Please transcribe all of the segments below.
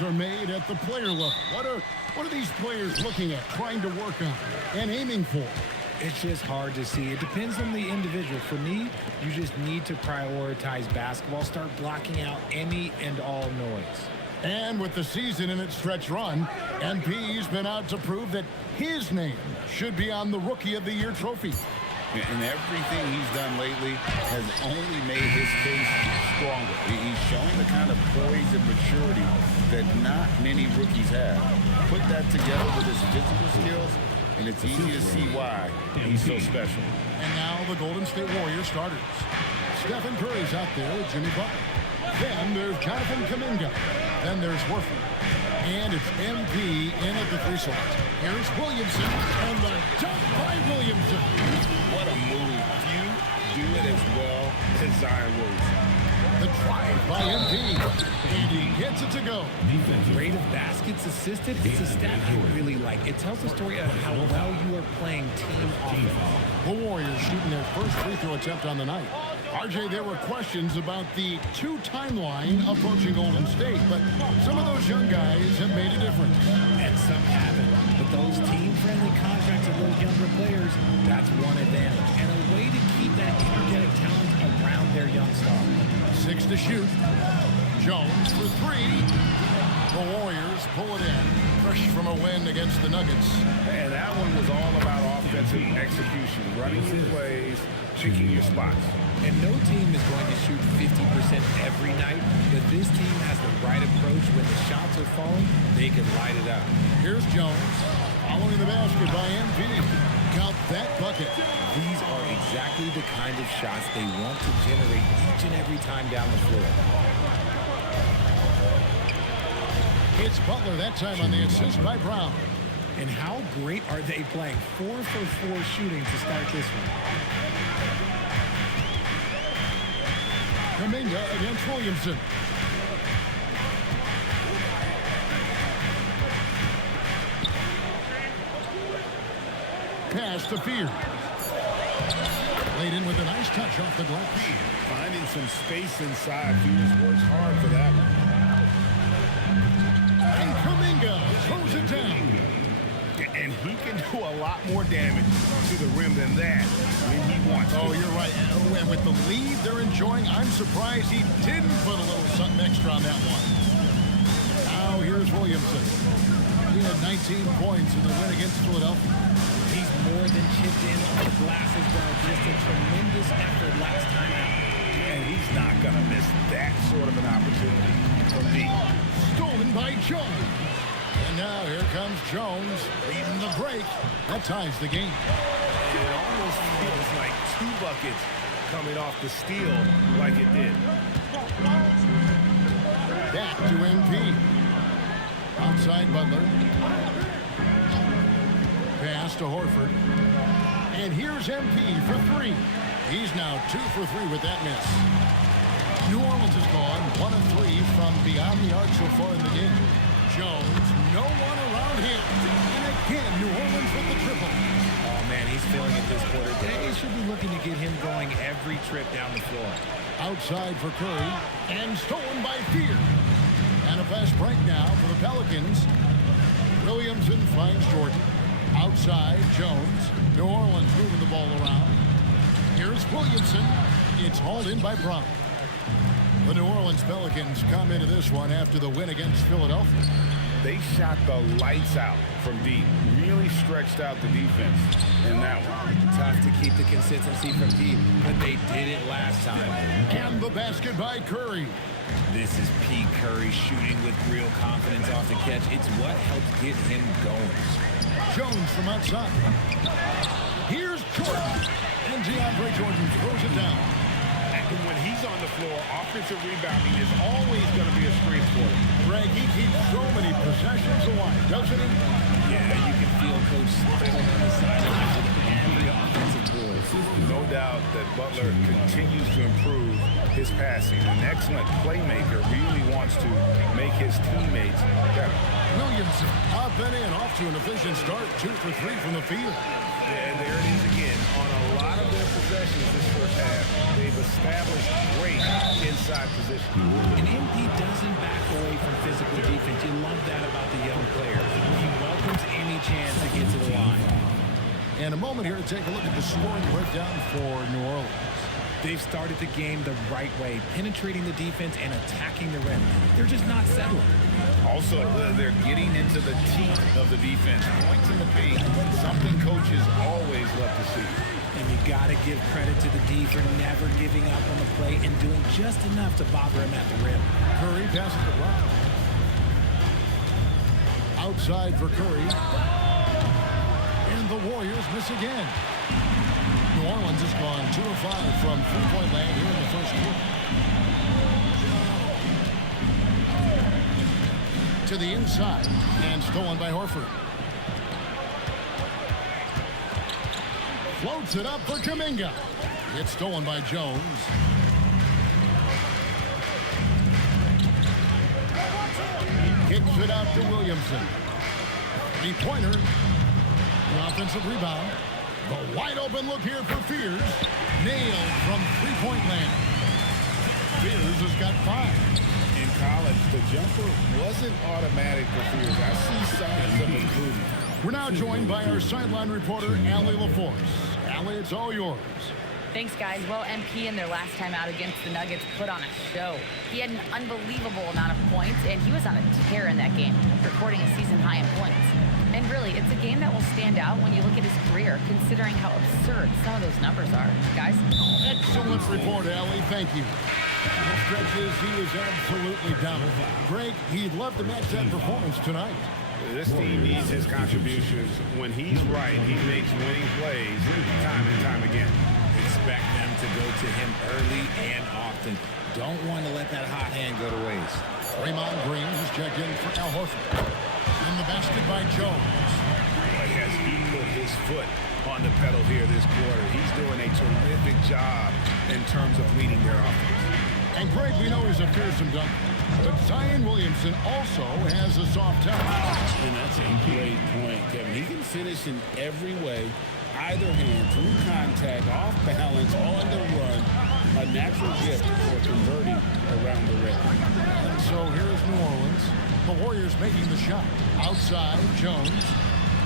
changes are made at the player level? What are these players looking at, trying to work on, and aiming for? It's just hard to see. It depends on the individual. For me, you just need to prioritize basketball. Start blocking out any and all noise. And with the season in its stretch run, MP's been out to prove that his name should be on the Rookie of the Year trophy. And everything he's done lately has only made his case stronger. He's showing the kind of poise and maturity that not many rookies have. Put that together with his physical skills, and it's easy to see why he's so special. And now the Golden State Warriors starters. Stephen Curry's out there with Jimmy Butler. Then there's Jonathan Kuminga. Then there's Horford. And it's MP in at the three slot. Here's Williamson, and the dunk by Williamson. What a move. Few do it as well as Zion Williamson. The drive by MP. And he gets it to go. Rate of baskets assisted, it's a stat I really like. It tells the story of how well you are playing team offense. The Warriors shooting their first free throw attempt on the night. RJ, there were questions about the two timeline approaching Golden State, but some of those young guys have made a difference. And some haven't. But those team-friendly contracts of those younger players, that's one advantage. And a way to keep that energetic talent around their young star. 6 to shoot. Jones for 3. The Warriors pull it in. Fresh from a win against the Nuggets. And that one was all about offensive execution, running your plays, picking your spots. And no team is going to shoot 50% every night, but this team has the right approach. When the shots are falling, they can light it up. Here's Jones, following the basket by MP. Count that bucket. These are exactly the kind of shots they want to generate each and every time down the floor. It's Butler that time on the assist by Brown. And how great are they playing? 4 for 4 shooting to start this one. Kuminga against Williamson. Pass to Fear. Laid in with a nice touch off the glass. Finding some space inside. Fears works hard for that one. And Kuminga throws it down. And he can do a lot more damage to the rim than that when he wants to. Oh, you're right. And with the lead they're enjoying, I'm surprised he didn't put a little something extra on that one. Now here's Williamson. He had 19 points in the win against Philadelphia. He's more than chipped in on the glass as well. Just a tremendous effort last time out. And he's not going to miss that sort of an opportunity from deep. Stolen by Jones. And now here comes Jones leading the break. That ties the game. It almost feels like 2 buckets coming off the steal like it did. Back to MP. Outside Butler. Pass to Horford. And here's MP for 3. He's now 2 for 3 with that miss. New Orleans has gone 1 of 3 from beyond the arc so far in the game. Jones, no one around him. And again, New Orleans with the triple. Oh, man, he's feeling it this quarter. They should be looking to get him going every trip down the floor. Outside for Curry. And stolen by Fear. And a fast break now for the Pelicans. Williamson finds Jordan. Outside, Jones. New Orleans moving the ball around. Here's Williamson. It's hauled in by Brown. The New Orleans Pelicans come into this one after the win against Philadelphia. They shot the lights out from deep. Really stretched out the defense in that one. Tough to keep the consistency from deep, but they did it last time. And the basket by Curry. This is P. Curry shooting with real confidence off the catch. It's what helped get him going. Jones from outside. Here's Jordan. And DeAndre Jordan throws it down. And when he's on the floor, offensive rebounding is always going to be a strength for him. Greg, he keeps so many possessions alive, doesn't he? Yeah, you can feel Coach smiling on the sideline with every offensive board. No doubt that Butler continues to improve his passing. An excellent playmaker, really wants to make his teammates better. Williamson up and in, off to an efficient start, 2 for 3 from the field. And there it is again. On a lot of their possessions this first half, they've established great inside position. And MP doesn't back away from physical defense. You love that about the young player. He welcomes any chance to get to the line. And a moment here to take a look at the scoring breakdown for New Orleans. They've started the game the right way, penetrating the defense and attacking the rim. They're just not settling. Also, they're getting into the teeth of the defense. Points in the paint, something coaches always love to see. And you got to give credit to the D for never giving up on the play and doing just enough to bother him at the rim. Curry passes it right. Outside for Curry. And the Warriors miss again. New Orleans has gone 2 of 5 from three-point land here in the first quarter. To the inside and stolen by Horford. Floats it up for Kuminga. It's stolen by Jones. Kicks it out to Williamson. Three-pointer. The offensive rebound. The wide open look here for Fears. Nailed from three-point land. Fears has got 5. In college, the jumper wasn't automatic for Fears. I see signs of improvement. We're now joined by our sideline reporter, Allie LaForce. Allie, it's all yours. Thanks, guys. Well, MP in their last time out against the Nuggets put on a show. He had an unbelievable amount of points, and he was on a tear in that game, recording a season high in points. And really, it's a game that will stand out when you look at his career, considering how absurd some of those numbers are. Guys? Excellent report, Allie. Thank you. The stretches, he was absolutely dominant. Greg, he'd love to match that performance tonight. This team needs his contributions. When he's right, he makes winning plays time and time again. Expect them to go to him early and often. Don't want to let that hot hand go to waste. Draymond Green has checked in for Al Horford. In the basket by Jones. As he put his foot on the pedal here this quarter, he's doing a terrific job in terms of leading their offense. And Greg, we know he's a fearsome dunker. But Zion Williamson also has a soft touch. And that's a great point, Kevin. He can finish in every way, either hand, through contact, off balance, on the run. A natural gift for converting around the rim. And so here's New Orleans. The Warriors making the shot. Outside, Jones.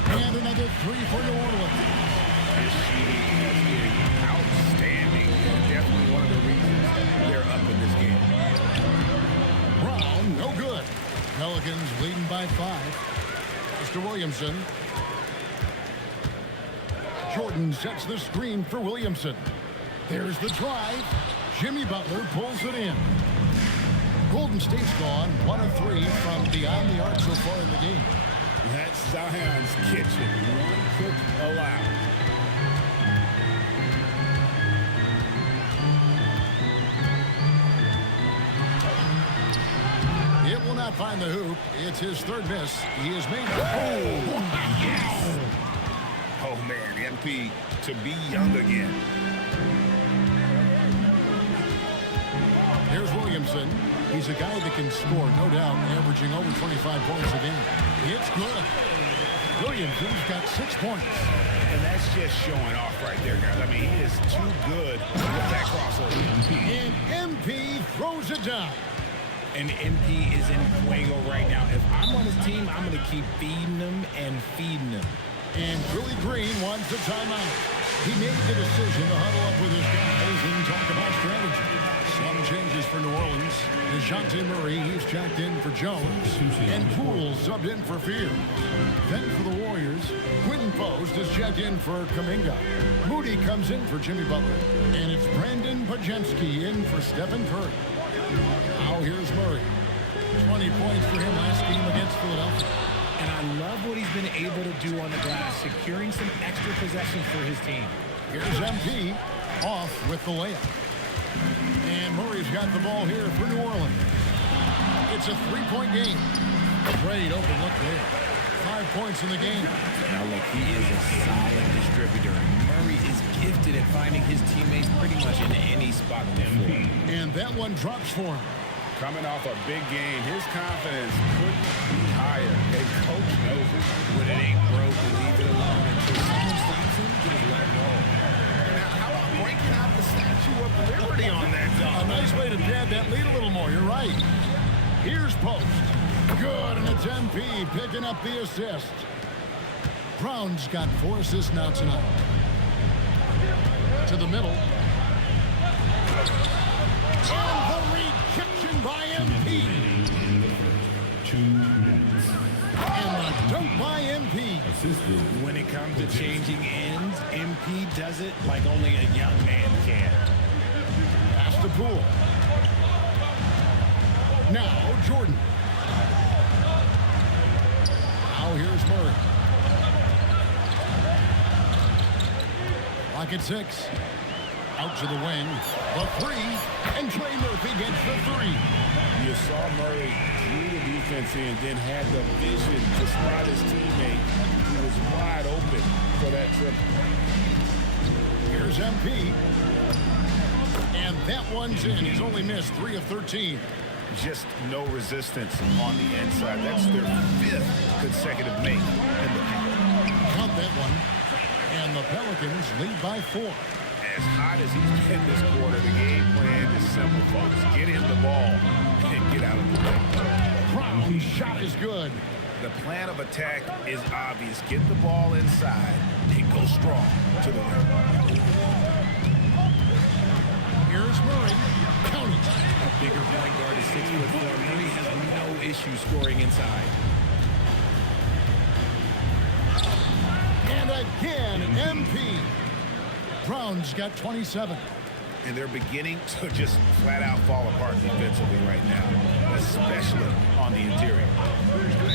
And another three for New Orleans. His shooting has been outstanding. And definitely one of the reasons they're up in this game. Brown, no good. Pelicans leading by 5. Mr. Williamson. Jordan sets the screen for Williamson. There's the drive. Jimmy Butler pulls it in. Golden State's gone 1 of 3 from beyond the arc so far in the game. That's Zion's kitchen. One cook allowed. It will not find the hoop. It's his third miss. He has made it. Oh, yes. Oh, man, MP to be young again. Here's Williamson. He's a guy that can score, no doubt, averaging over 25 points a game. It's good. Williamson's got 6 points. And that's just showing off right there, guys. I mean, he is too good with that crossover. And MP throws it down. And MP is in fuego right now. If I'm on his team, I'm going to keep feeding him and feeding him. And Willie Green wants the timeout. He made the decision to huddle up with his guys and talk about strategy. Some changes for New Orleans. DeJounte Murray, he's checked in for Jones. And Poole subbed in for Fear. Then for the Warriors, Quentin Post is checked in for Kuminga. Moody comes in for Jimmy Butler. And it's Brandon Pajemski in for Stephen Curry. Now here's Murray. 20 points for him last game against Philadelphia. And I love what he's been able to do on the glass, securing some extra possessions for his team. Here's MP off with the layup. And Murray's got the ball here for New Orleans. It's a 3-point game. Great open look there. 5 points in the game. Now look, he is a solid distributor. Murray is gifted at finding his teammates pretty much in any spot on the floor. And that one drops for him. Coming off a big game, his confidence couldn't be higher. And coach knows it. When it ain't broke, leave it alone until someone stops him. post. Good, and it's MP picking up the assist. Brown's got 4 assists now tonight. To the middle. And the rejection by MP. 2 minutes. And the dunk by MP. When it comes to changing ends, MP does it like only a young man can. Pass to Poole. Now Jordan. Now here's Murray. Lock at 6. Out to the wing. The 3. And Trey Murphy gets the 3. You saw Murray drew the defense in, then had the vision to spot his teammate who was wide open for that triple. Here's MP. And that one's in. He's only missed 3 of 13. Just no resistance on the inside. That's their 5th consecutive make in the paint. Count that one. And the Pelicans lead by 4. As hot as he's been this quarter, the game plan is simple, folks. Get in the ball and get out of the way. Brown's shot is good. The plan of attack is obvious. Get the ball inside and go strong to the rim. Here's Murray. Count it. A bigger point guard is 6'4". Murray has no issue scoring inside. And again, MP. Brown's got 27. And they're beginning to just flat out fall apart defensively right now, especially on the interior.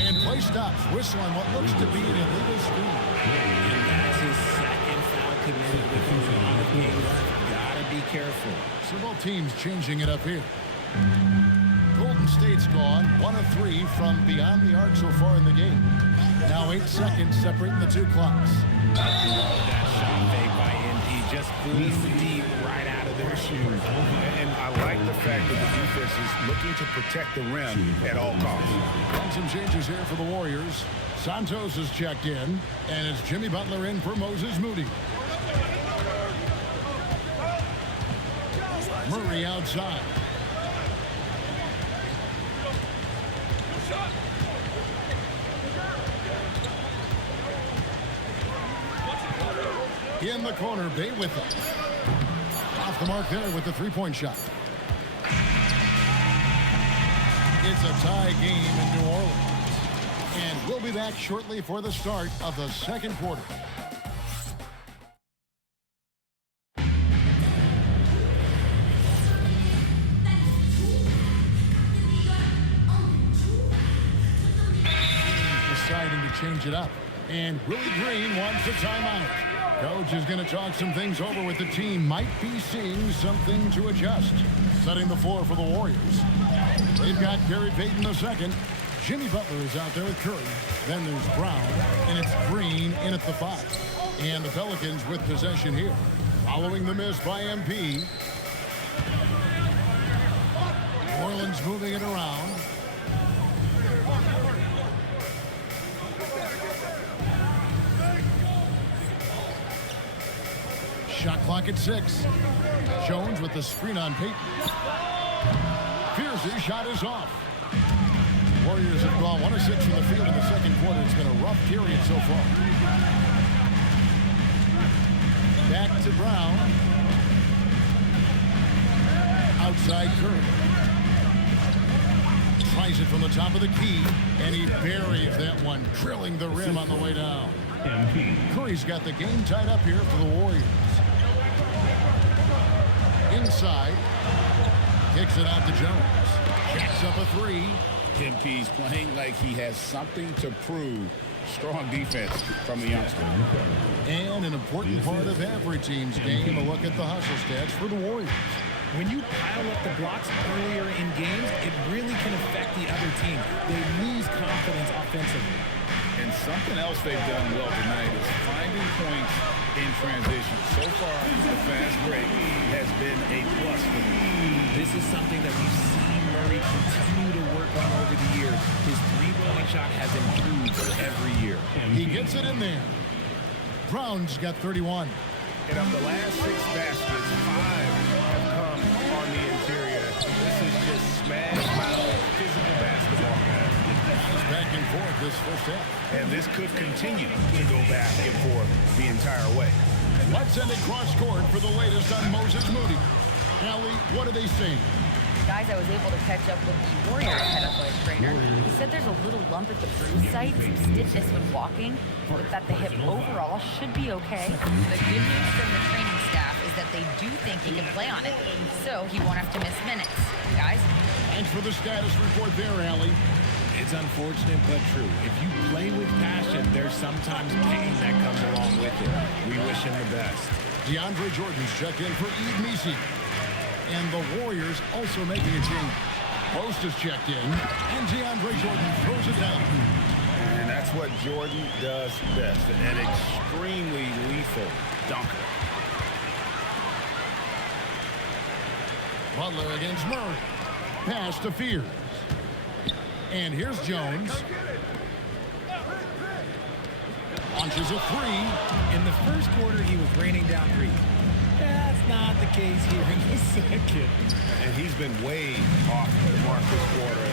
And play stops. Whistle on what looks to be an illegal screen. And that's his second foul committed with a lot of game left. Gotta be careful. So both teams changing it up here. Golden State's gone 1 of 3 from beyond the arc so far in the game. Now 8 seconds separating the 2 clocks. That shot fake by NP just pulls the deep right out of their shoes. And I like the fact that the defense is looking to protect the rim at all costs. And some changes here for the Warriors. Santos is checked in, and it's Jimmy Butler in for Moses Moody. Murray outside. In the corner, Bay with it. Off the mark there with the 3-point shot. It's a tie game in New Orleans. And we'll be back shortly for the start of the second quarter. Deciding to change it up. And Willie Green wants a timeout. Coach is going to talk some things over with the team. Might be seeing something to adjust. Setting the floor for the Warriors. They've got Gary Payton II. Jimmy Butler is out there with Curry. Then there's Brown. And it's Green in at the 5. And the Pelicans with possession here. Following the miss by MP. New Orleans moving it around. Shot clock at 6. Jones with the screen on Payton. Fierce's shot is off. Warriors have gone 1 of 6 from the field in the second quarter. It's been a rough period so far. Back to Brown. Outside Curry. Tries it from the top of the key, and he buries that one, drilling the rim on the way down. Curry's got the game tied up here for the Warriors. Inside. Kicks it out to Jones. Jacks up a 3. MP's playing like he has something to prove. Strong defense from the youngster. And an important part of every team's game, a look at the hustle stats for the Warriors. When you pile up the blocks earlier in games, it really can affect the other team. They lose confidence offensively. And something else they've done well tonight is finding points in transition. So far, the fast break has been a plus for them. This is something that we've seen Murray continue to work on over the years. His 3-point shot has improved every year. He gets it in there. Brown's got 31. And of the last 6 baskets, 5 have come on the interior. This is just smash mouth physical basketball. back and forth this first half. And this could continue to go back and forth the entire way. Let's send it cross-court for the latest on Moses Moody. Allie, what are they saying? Guys, I was able to catch up with the Warriors head athletic trainer. He said there's a little lump at the bruise site, some stiffness when walking, but that the hip overall should be okay. The good news from the training staff is that they do think he can play on it, so he won't have to miss minutes. Guys? Thanks for the status report there, Allie. It's unfortunate but true. If you play with passion, there's sometimes pain that comes along with it. We wish him the best. DeAndre Jordan's checked in for Eve Misi. And the Warriors also making a change. Post is checked in, and DeAndre Jordan throws it down. And that's what Jordan does best, an extremely lethal dunker. Butler against Murray. Pass to Fears. And here's Jones. Launches a three. In the first quarter, he was raining down threes. That's not the case here in the second. And he's been way off the mark this quarter.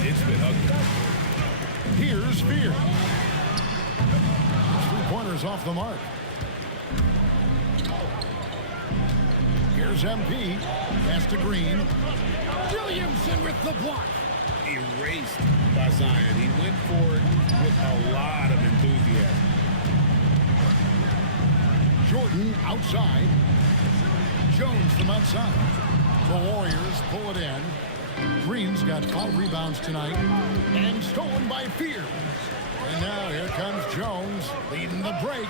It's been ugly. Here's Fears. 3-pointers off the mark. Here's MP. Pass to Green. Williamson with the block. Erased by Zion. He went for it with a lot of enthusiasm. Jordan outside. Jones from outside. The Warriors pull it in. Green's got 5 rebounds tonight. And stolen by Fears. And now here comes Jones leading the break.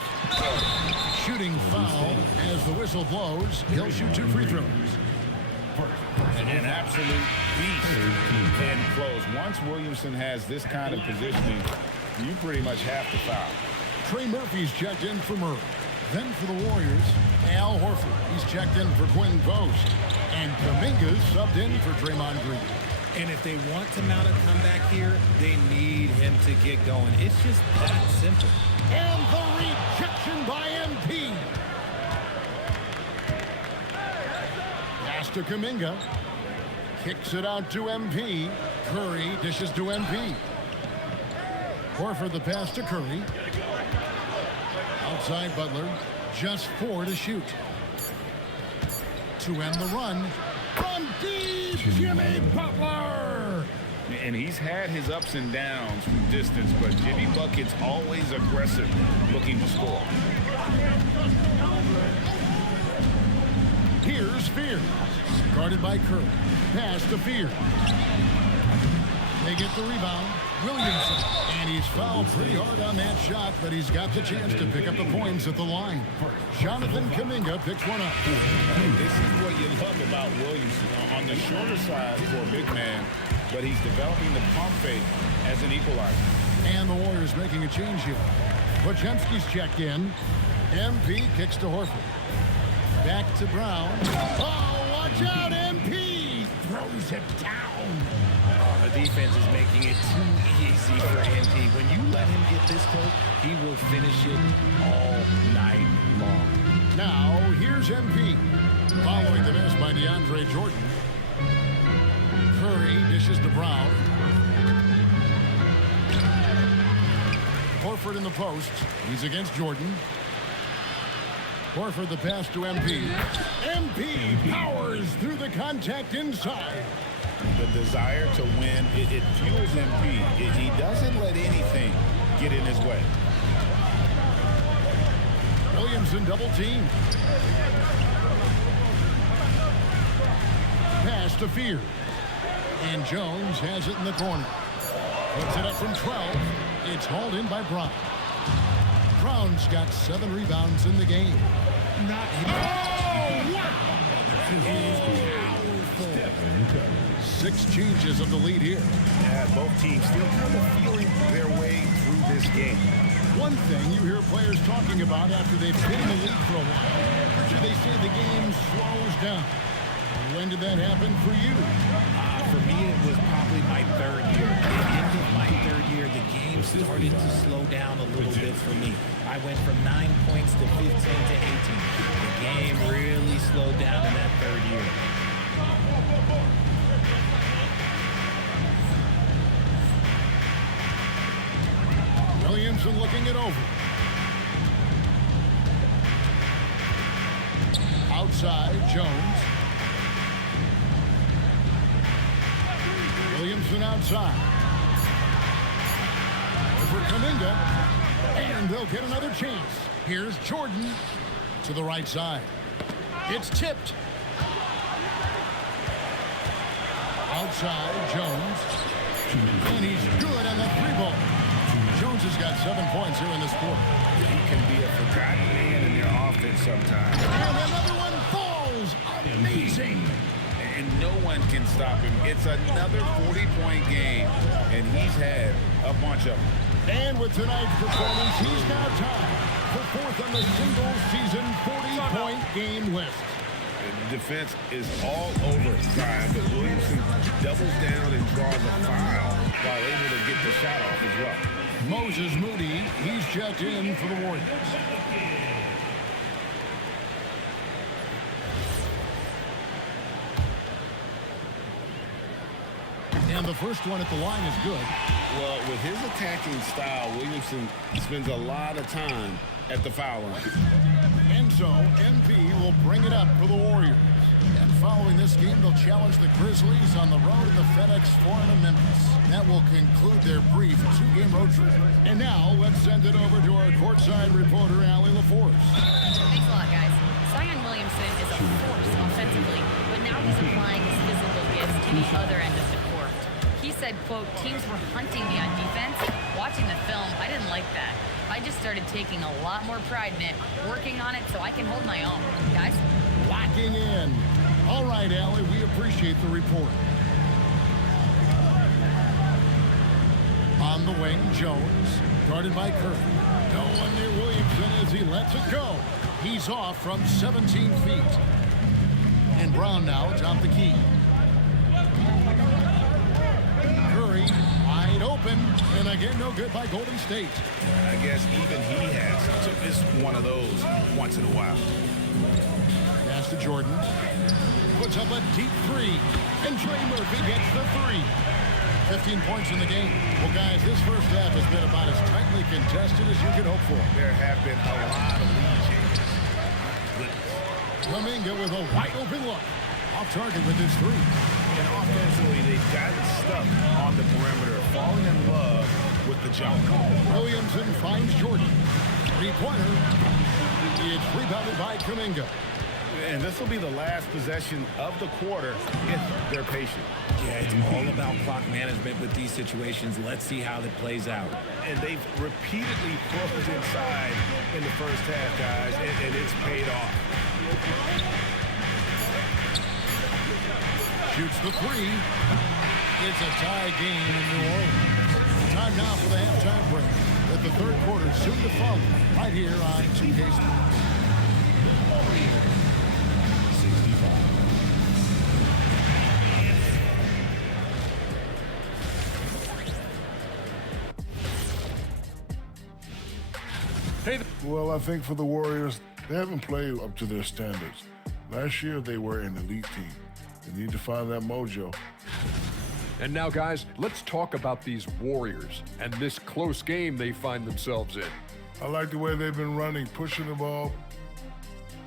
Shooting foul as the whistle blows. He'll shoot 2 free throws. An absolute beast in close. Once Williamson has this kind of positioning, you pretty much have to foul. Trey Murphy's checked in for Murray. Then for the Warriors, Al Horford. He's checked in for Quinn Post. And Kuminga's subbed in for Draymond Green. And if they want to mount a comeback here, they need him to get going. It's just that simple. And the rejection by MP. Pass to Kuminga. Kicks it out to MP. Curry dishes to MP. Horford the pass to Curry. Outside Butler. Just 4 to shoot. To end the run. From deep, Jimmy Butler. And he's had his ups and downs from distance, but Jimmy Bucket's always aggressive, looking to score. Here's Fears. Guarded by Curry. Pass to Fears. They get the rebound. Williamson. And he's fouled pretty hard on that shot, but he's got the chance to pick up the points at the line. Jonathan Kuminga picks one up. And this is what you love about Williamson. On the shorter side for a big man, but he's developing the pump fake as an equalizer. And the Warriors making a change here. Podziemski's checked in. MP kicks to Horford. Back to Brown. Oh, watch out, MP! Throws it down. The defense is making it too easy for MP. When you let him get this close, he will finish it all night long. Now, here's MP. Following the miss by DeAndre Jordan. Curry dishes to Brown. Horford in the post. He's against Jordan. Horford the pass to MP. MP powers through the contact inside. The desire to win, it fuels MP. He doesn't let anything get in his way. Williamson double team. Pass to Fears. And Jones has it in the corner. Puts it up from 12. It's hauled in by Brown. Brown's got 7 rebounds in the game. Not him. Oh, wow! Powerful. 6 changes of the lead here. Yeah, both teams still kind of feeling their way through this game. One thing you hear players talking about after they've been in the league for a while, they say the game slows down. When did that happen for you? For me, it was probably my 3rd year. At the end of my 3rd year, the game started to slow down a little bit for me. I went from 9 points to 15 to 18. The game really slowed down in that 3rd year. Williamson looking it over. Outside, Jones. Williamson outside. Over Kuminga. And they'll get another chance. Here's Jordan to the right side. It's tipped. Outside, Jones. And he's good on the three ball. Jones has got 7 points here in this quarter. He can be a forgotten man in their offense sometimes. And another one falls. Amazing. And no one can stop him. It's another 40-point game, and he's had a bunch of them. And with tonight's performance, he's now tied for fourth on the single-season 40-point game list. The defense is all over Zion, but Williamson doubles down and draws a foul while able to get the shot off as well. Moses Moody, he's checked in for the Warriors. And the first one at the line is good. Well, with his attacking style, Williamson spends a lot of time at the foul line. And so, MP will bring it up for the Warriors. And following this game, they'll challenge the Grizzlies on the road at the FedEx Forum in Memphis. That will conclude their brief two-game road trip. And now, let's send it over to our courtside reporter, Allie LaForce. Thanks a lot, guys. Zion Williamson is a force offensively, but now he's applying his physical gifts to the other end of the court. He said, quote, teams were hunting me on defense. Watching the film, I didn't like that. I just started taking a lot more pride in it, working on it so I can hold my own. Guys? Locking in. All right, Allie, we appreciate the report. On the wing, Jones, guarded by Curry. No one near Williamson as he lets it go. He's off from 17 feet. And Brown now atop the key. Curry, wide open, and again, no good by Golden State. I guess even he has. So it's one of those once in a while. Pass to Jordan. Puts up a deep three. And Trey Murphy gets the three. 15 points in the game. Well, guys, this first half has been about as tightly contested as you could hope for. There have been a lot of lead changes. Kuminga with a wide open look. Off target with his three. And offensively, they've gotten stuck on the perimeter, falling in love with the jump. Williamson finds Jordan. Three-pointer. It's rebounded by Kuminga. And this will be the last possession of the quarter if they're patient. Yeah, it's all about clock management with these situations. Let's see how it plays out. And they've repeatedly closed inside in the first half, guys, and it's paid off. Shoots the three. It's a tie game in New Orleans. Time now for the halftime break. With the third quarter soon to follow, right here on 2K Sports. Well, I think for the Warriors, they haven't played up to their standards. Last year, they were an elite team. They need to find that mojo. And now, guys, let's talk about these Warriors and this close game they find themselves in. I like the way they've been running, pushing the ball.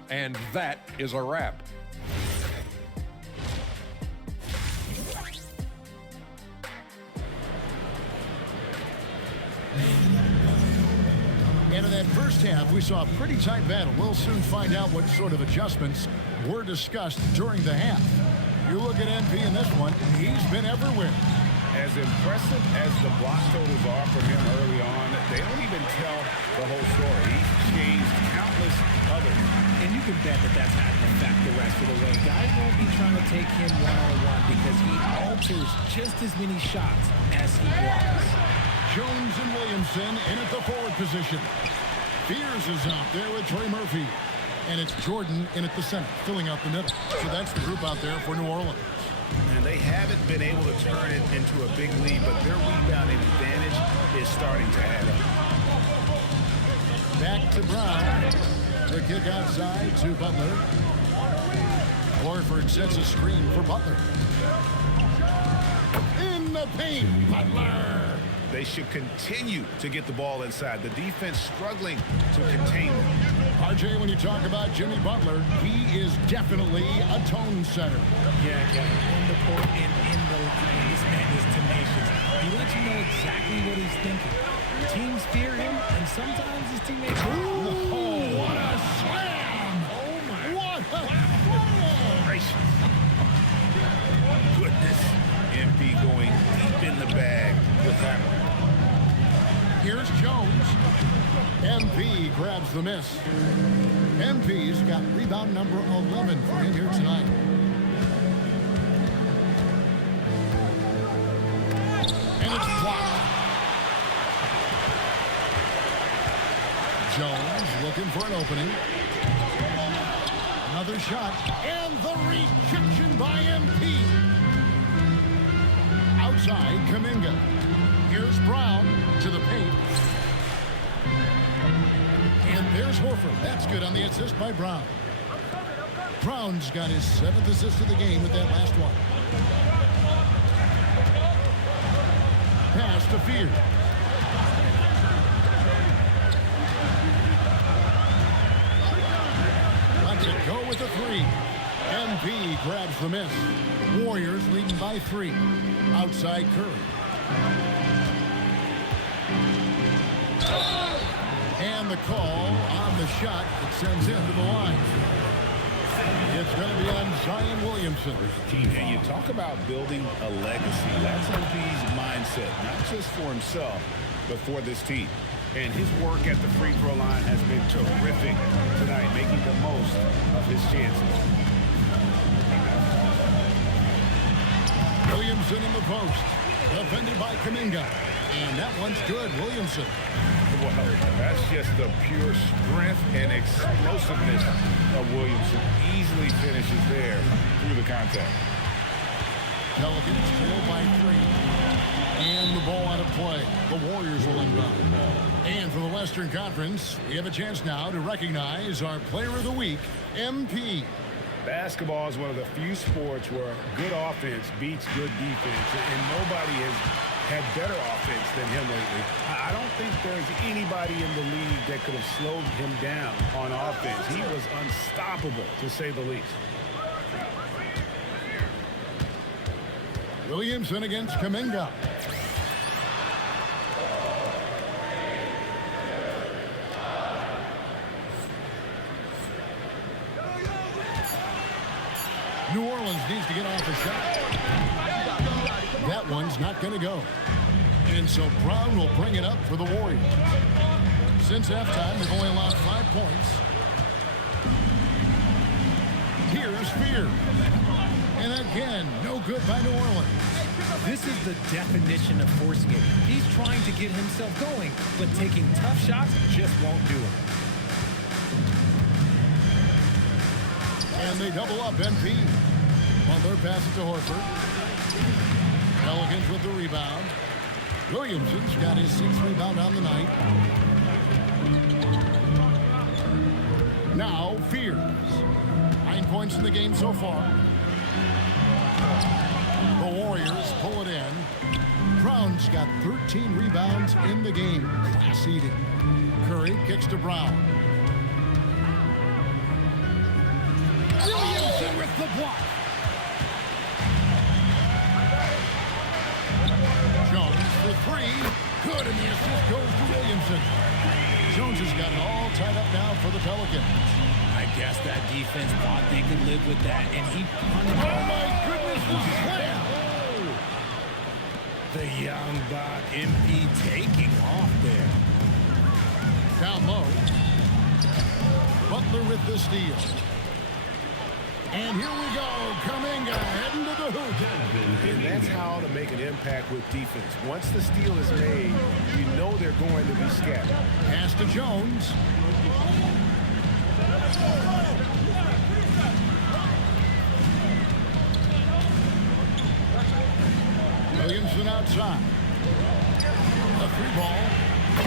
And that is a wrap. And in that first half, we saw a pretty tight battle. We'll soon find out what sort of adjustments were discussed during the half. You look at MP in this one, he's been everywhere. As impressive as the block totals are for him early on, they don't even tell the whole story. He's changed countless others. And you can bet that that's not going to affect the rest of the way. Guys won't be trying to take him one-on-one because he alters just as many shots as he blocks. Jones and Williamson in at the forward position. Fears is out there with Trey Murphy. And it's Jordan in at the center, filling out the middle. So that's the group out there for New Orleans. And they haven't been able to turn it into a big lead, but their rebounding advantage is starting to add up. Back to Brown. The kick outside to Butler. Horford sets a screen for Butler. In the paint, Butler. They should continue to get the ball inside. The defense struggling to contain them. RJ, when you talk about Jimmy Butler, he is definitely a tone setter. Yeah, Kevin, on the court and in the line, this man is tenacious. He lets you know exactly what he's thinking. Teams fear him, and sometimes his teammates... Oh, what a slam! Oh, my... What a slam! Gracious. Goodness. MP going deep in the bag with that one. Here's Jones. MP grabs the miss. MP's got rebound number 11 for him here tonight. And it's blocked. Jones looking for an opening. Another shot. And the rejection by MP. Outside, Kuminga. Here's Brown to the paint. And there's Horford. That's good on the assist by Brown. Brown's got his 7th assist of the game with that last one. Pass to Fear. Lets it go with a 3. MP grabs the miss. Warriors leading by 3. Outside Curry. And the call on the shot that sends him to the line. It's going to be on Zion Williamson. And you talk about building a legacy. That's MP's mindset, not just for himself, but for this team. And his work at the free throw line has been terrific tonight, making the most of his chances. Williamson in the post. Defended by Kuminga. And that one's good. Williamson. Well, that's just the pure strength and explosiveness of Williamson. Easily finishes there through the contact. Pelicans trail by 3. And the ball out of play. The Warriors will inbound. And for the Western Conference, we have a chance now to recognize our Player of the Week, MP. Basketball is one of the few sports where good offense beats good defense, and nobody has had better offense than him lately. I don't think there's anybody in the league that could have slowed him down on offense. He was unstoppable, to say the least. Williamson against Kuminga. New Orleans needs to get off a shot. That one's not going to go. And so Brown will bring it up for the Warriors. Since halftime, they've only allowed 5 points. Here's Fear. And again, no good by New Orleans. This is the definition of forcing it. He's trying to get himself going, but taking tough shots just won't do it. And they double up MP. Butler passes to Horford. Pelicans with the rebound. Williamson's got his 6th rebound on the night. Now Fears. 9 points in the game so far. The Warriors pull it in. Brown's got 13 rebounds in the game. Class eating. Curry kicks to Brown. Williamson with the block. Jones for 3. Good, and the assist goes to Williamson. Jones has got it all tied up now for the Pelicans. I guess that defense thought they could live with that, and he punished. Oh, my goodness, the slam. The young buck, MP taking off there. Down low. Butler with the steal. And here we go. Kuminga heading to the hoop. And that's how to make an impact with defense. Once the steal is made, you know they're going to be scattered. Pass to Jones. Williamson outside. A 3-ball.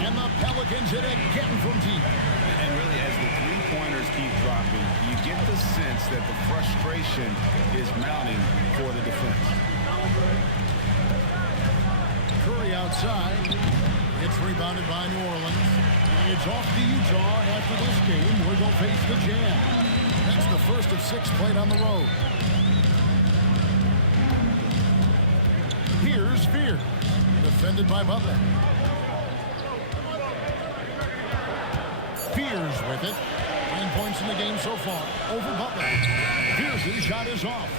And the Pelicans hit again from deep. And really, as the three-pointers keep dropping, you get the sense that the frustration is mounting for the defense. Curry Curry outside. It's rebounded by New Orleans. It's off to Utah after this game where they'll face the Jam. That's the first of 6 played on the road. Here's Fear. Defended by Butler. Fears with it. 9 points in the game so far. Over Butler. Fears' shot is off.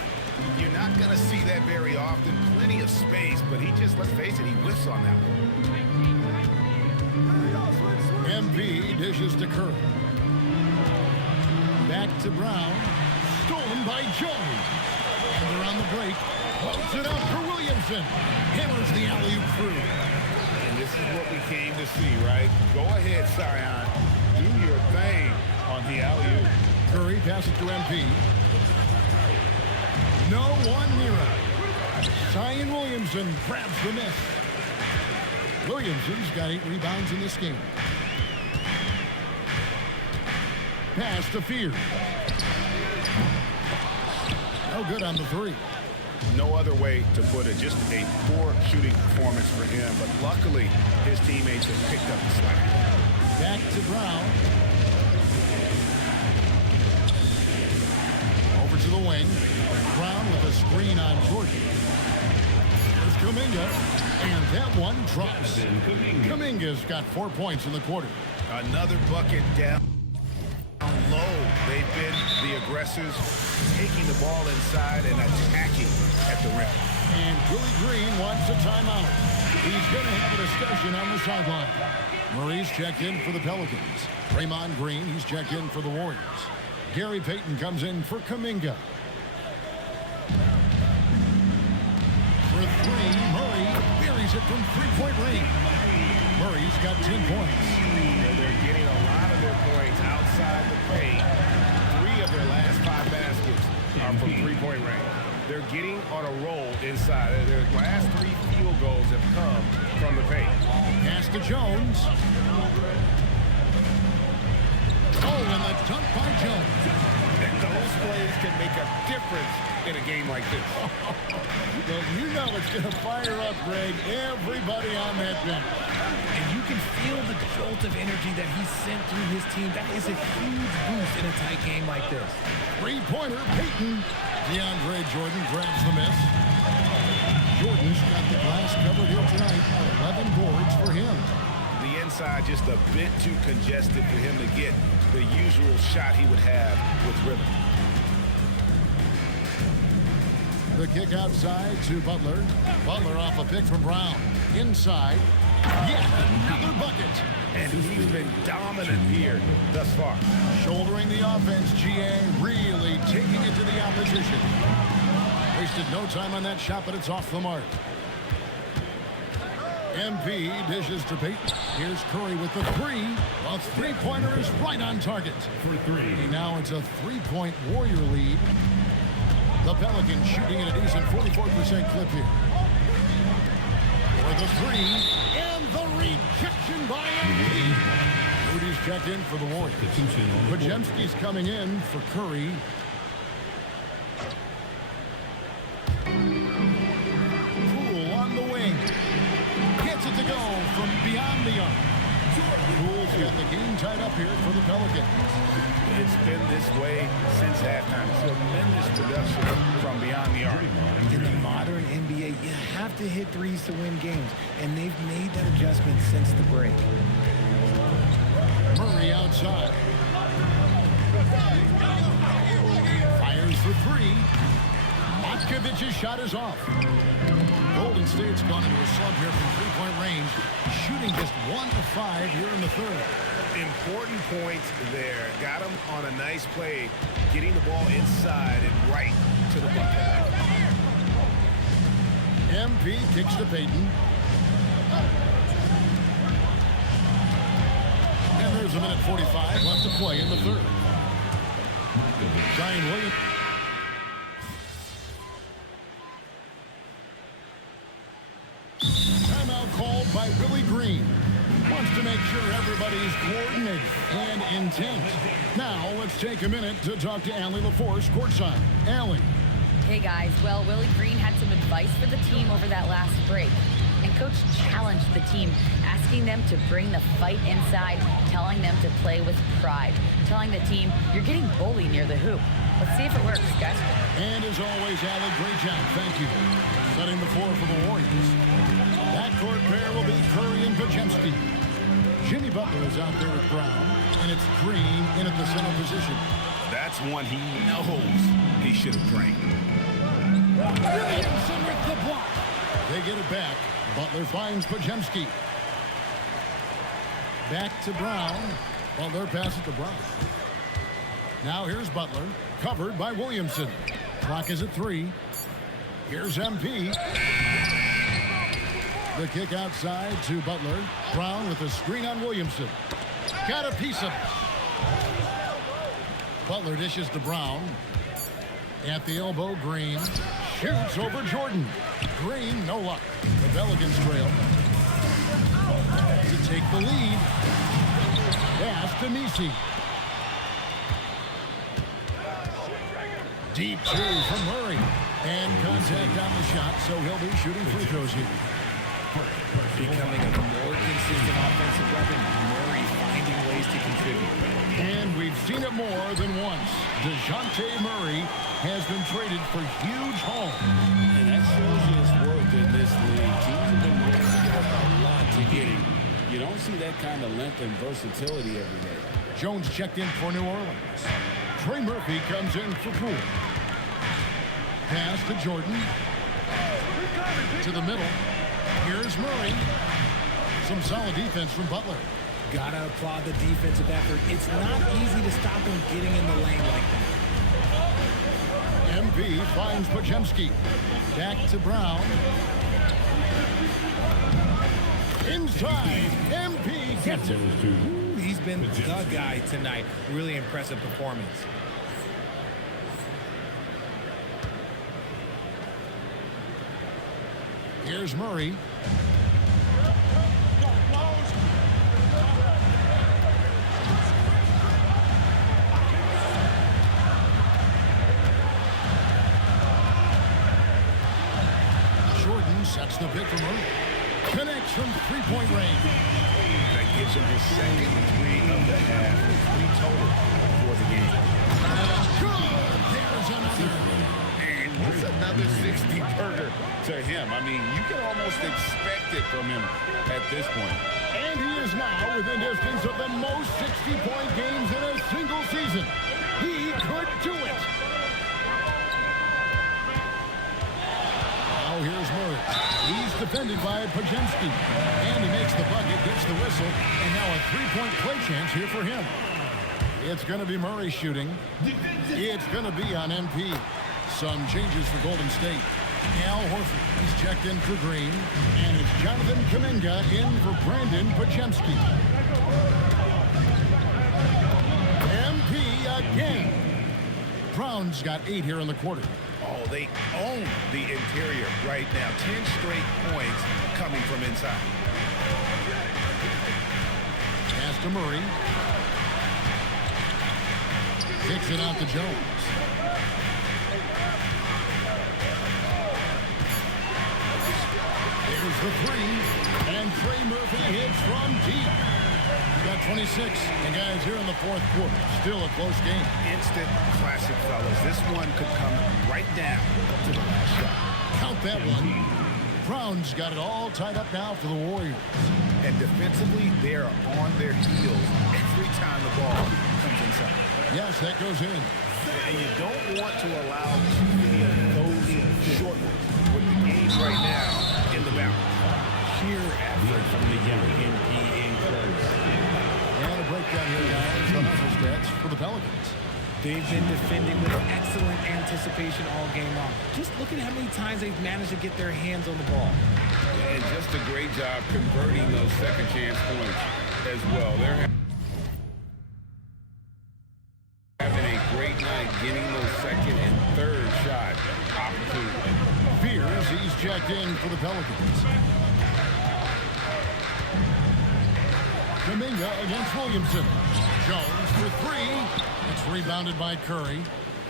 You're not going to see that very often. Plenty of space, but he just, let's face it, he whiffs on that one. MP dishes to Curry. Back to Brown. Stolen by Jones. And around the break. Close it up for Williamson. Hammers the alley-oop through. And this is what we came to see, right? Go ahead, Zion. Do your thing on the alley-oop. Curry passes to MP. No one near it. Zion Williamson grabs the miss. Williamson's got 8 rebounds in this game. Pass to Fear. No good on the 3. No other way to put it. Just a poor shooting performance for him. But luckily, his teammates have picked up the slack. Back to Brown. Over to the wing. Brown with a screen on Jordan. Here's Kuminga. And that one drops. Kuminga's got 4 points in the quarter. Another bucket down low. They've been the aggressors, taking the ball inside and attacking at the rim. And Willie Green wants a timeout. He's going to have a discussion on the sideline. Murray's checked in for the Pelicans. Draymond Green, he's checked in for the Warriors. Gary Payton comes in for Kuminga. For 3, Murray buries it from 3-point range. Murray's got 10 points. They're getting a lot of their points outside the paint. 3 of their last 5 baskets are from 3-point range. They're getting on a roll inside. Their last 3 field goals have come from the paint. Pass to Jones. Oh, and the dunk by Jones. And those plays can make a difference in a game like this. Well, you know it's going to fire up, Greg, everybody on that bench. And you can feel the jolt of energy that he sent through his team. That is a huge boost in a tight game like this. 3-pointer, Payton. DeAndre Jordan grabs the miss. Jordan's got the glass covered here tonight. 11 boards for him. The inside just a bit too congested for him to get the usual shot he would have with rhythm. The kick outside to Butler. Butler off a pick from Brown. Inside. Yet another bucket. And he's been dominant here thus far. Shouldering the offense, GA really taking it to the opposition. Wasted no time on that shot, but it's off the mark. MP dishes to Payton. Here's Curry with the 3. A 3-pointer is right on target. For 3. Now it's a 3-point Warrior lead. The Pelicans shooting at a decent 44% clip here. For the 3. And the rejection by MP. Rudy's checked in for the Warriors. Pajemski's coming in for Curry. Poole on the wing. Gets it to go from beyond the arc. Poole's got the game tied up here for the Pelicans. It's been this way since halftime. Tremendous production from beyond the arc. In the modern NBA, you have to hit threes to win games, and they've made that adjustment since the break. Murray outside. Fires for 3. Matkovic's shot is off. Golden State's gone into a slump here from 3-point range, shooting just 1 of 5 here in the 3rd. Important points there. Got him on a nice play, getting the ball inside and right to the bucket. MP kicks to Payton. And there's a minute 45 left to play in the 3rd. Zion Williams. Timeout called by Willie Green. Wants to make sure everybody's coordinated and intent. Now let's take a minute to talk to Allie LaForce courtside. Allie. Hey guys, well, Willie Green had some advice for the team over that last break. And Coach challenged the team, asking them to bring the fight inside, telling them to play with pride, telling the team, you're getting bullied near the hoop. Let's see if it works, guys. And as always, Allie, great job. Thank you. Setting the floor for the Warriors. Backcourt pair will be Curry and Podziemski. Jimmy Butler is out there with Brown, and it's Green in at the center position. That's one he knows he should have drained. Williamson with the block. They get it back. Butler finds Podziemski. Back to Brown. Butler passes to Brown. Now here's Butler, covered by Williamson. Clock is at 3. Here's MP. The kick outside to Butler. Brown with the screen on Williamson. Got a piece of it. Butler dishes to Brown. At the elbow, Green shoots over Jordan. Green, no luck. The Pelicans trail. To take the lead. Pass to Misi. Deep two from Murray. And contact on the shot, so he'll be shooting free throws here. Becoming a more consistent offensive weapon, Murray finding ways to contribute. And we've seen it more than once. DeJounte Murray has been traded for huge haul. And that shows you his worth in this league. Teams have been willing to give up a lot to get him. You don't see that kind of length and versatility every day. Jones checked in for New Orleans. Trey Murphy comes in for Poole. Pass to Jordan. To the middle. Here's Murray. Some solid defense from Butler. Gotta applaud the defensive effort. It's not easy to stop him getting in the lane like that. MP finds Podziemski. Back to Brown. Inside. MP gets it. Ooh, he's been the guy tonight. Really impressive performance. Here's Murray. Jordan sets the pick for Murray. Connects from three-point range. That gives him his second three of the half. 3 total for the game. Good. There's another. And what's another 60-burger to him? I mean, you can almost expect it from him at this point. And he is now within distance of the most 60-point games in a single season. He could do it. Now here's Murray. He's defended by Podziemski. And he makes the bucket, gets the whistle, and now a three-point play chance here for him. It's going to be Murray shooting. It's going to be on MP. Some changes for Golden State. Al Horford is checked in for Green. And it's Jonathan Kuminga in for Brandon Podziemski. MP again. Brown's got 8 here in the quarter. Oh, they own the interior right now. 10 straight points coming from inside. Pass to Murray. Kicks it out to Jones. Here's the three. And Trey Murphy hits from deep. He's got 26. And guys, here in the fourth quarter, still a close game. Instant classic, fellas. This one could come right down to the last shot. Count that one. Brown's got it all tied up now for the Warriors. And defensively, they're on their heels every time the ball comes inside. Yes, that goes in. And you don't want to allow too many of those short ones with the game right now in the balance. Sheer effort from the young MP in close. And a breakdown here, guys. The hustle stats for the Pelicans. They've been defending with excellent anticipation all game long. Just look at how many times they've managed to get their hands on the ball. And just a great job converting those second chance points as well. They're having a great night getting those second and third shot opportunities. Fears he's checked in for the Pelicans. Kuminga against Williamson. Jones for three. It's rebounded by Curry.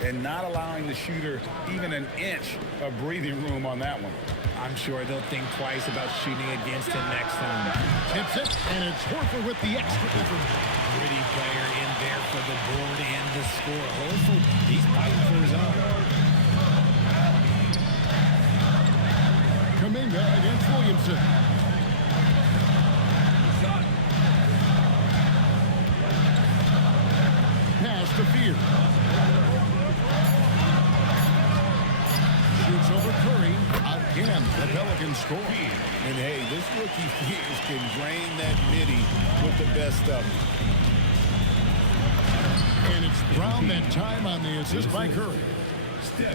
and not allowing the shooter even an inch of breathing room on that one. I'm sure they'll think twice about shooting against him next time. Tips it, and it's Horford with the extra effort. Pretty player in there for the board and the score. Horford, he's fighting for his own. Kuminga against Williamson. Pass to Fear. Shoots over Curry. Again, the Pelicans score. And hey, this rookie Fears can drain that midi with the best of them. And it's Brown that time on the assist by Curry.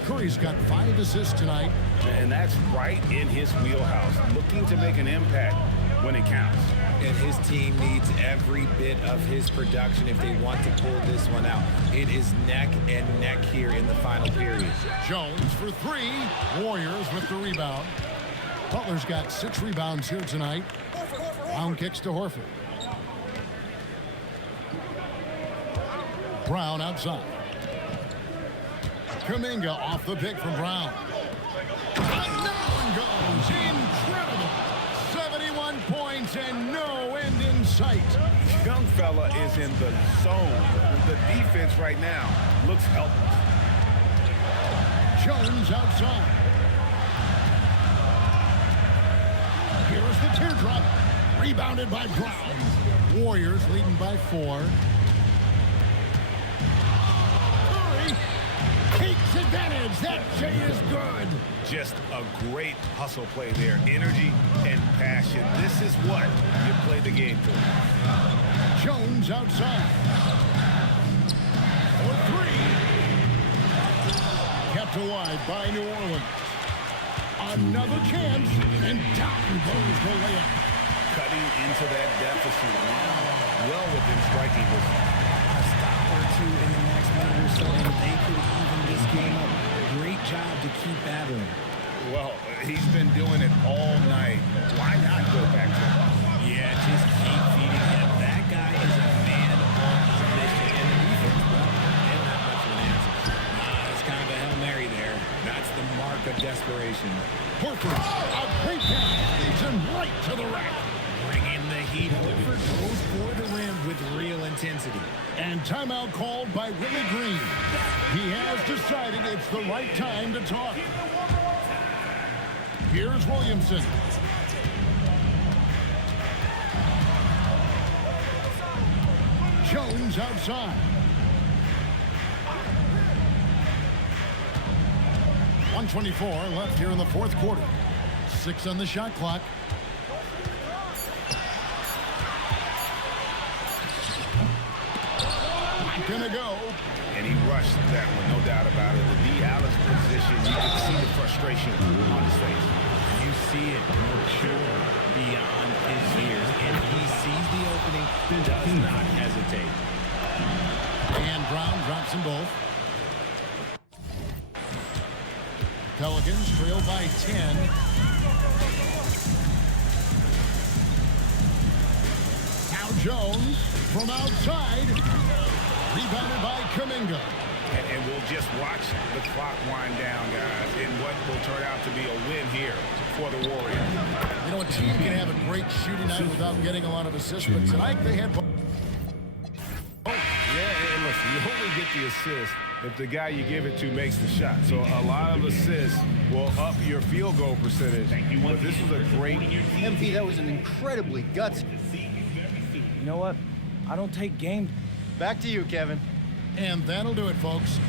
Curry's got 5 assists tonight. And that's right in his wheelhouse, looking to make an impact when it counts. And his team needs every bit of his production if they want to pull this one out. It is neck and neck here in the final period. Jones for 3. Warriors with the rebound. Butler's got 6 rebounds here tonight. Brown kicks to Horford. Brown outside. Kuminga off the pick from Brown. Another one goes. Incredible. 71 points and no end in sight. Young fella is in the zone. The defense right now looks helpless. Jones outside. Here's the teardrop. Rebounded by Brown. Warriors leading by 4. Takes advantage. That J is good. Just a great hustle play there. Energy and passion. This is what you play the game for. Jones outside. For 3. Kept alive by New Orleans. Another chance. And down goes the layup. Cutting into that deficit. Well within striking distance. A stop or 2 in the next minute or so, and they could even this game up. Great job to keep battling. Well, he's been doing it all night. Why not go back to him? Yeah, just keep feeding him. That guy is a man on a mission. And the defense, well, they don't have much of an answer. It's kind of a Hail Mary there. That's the mark of desperation. Horford, a great pass. Leads him right to the rack. Bring in the heat. Horford goes for the rim with real intensity. And timeout called by Willie Green. He has decided it's the right time to talk. Here's Williamson. Jones outside. 1:24 left here in the fourth quarter. 6 on the shot clock. Gonna go. And he rushed that one, no doubt about it. The D. Allen's position, you can see the frustration on his face. You see it mature beyond his years. And he sees the opening, does not hesitate. And Brown drops them both. Pelicans trail by 10. Now Jones from outside. Rebounded by Kuminga. And we'll just watch the clock wind down, guys, in what will turn out to be a win here for the Warriors. You know, a team can have a great shooting night without getting a lot of assists, but tonight they had... Yeah, and listen, you only get the assist if the guy you give it to makes the shot. So a lot of assists will up your field goal percentage. But this was a great... MP, that was an incredibly gutsy. You know what? I don't take game. Back to you, Kevin. And that'll do it, folks.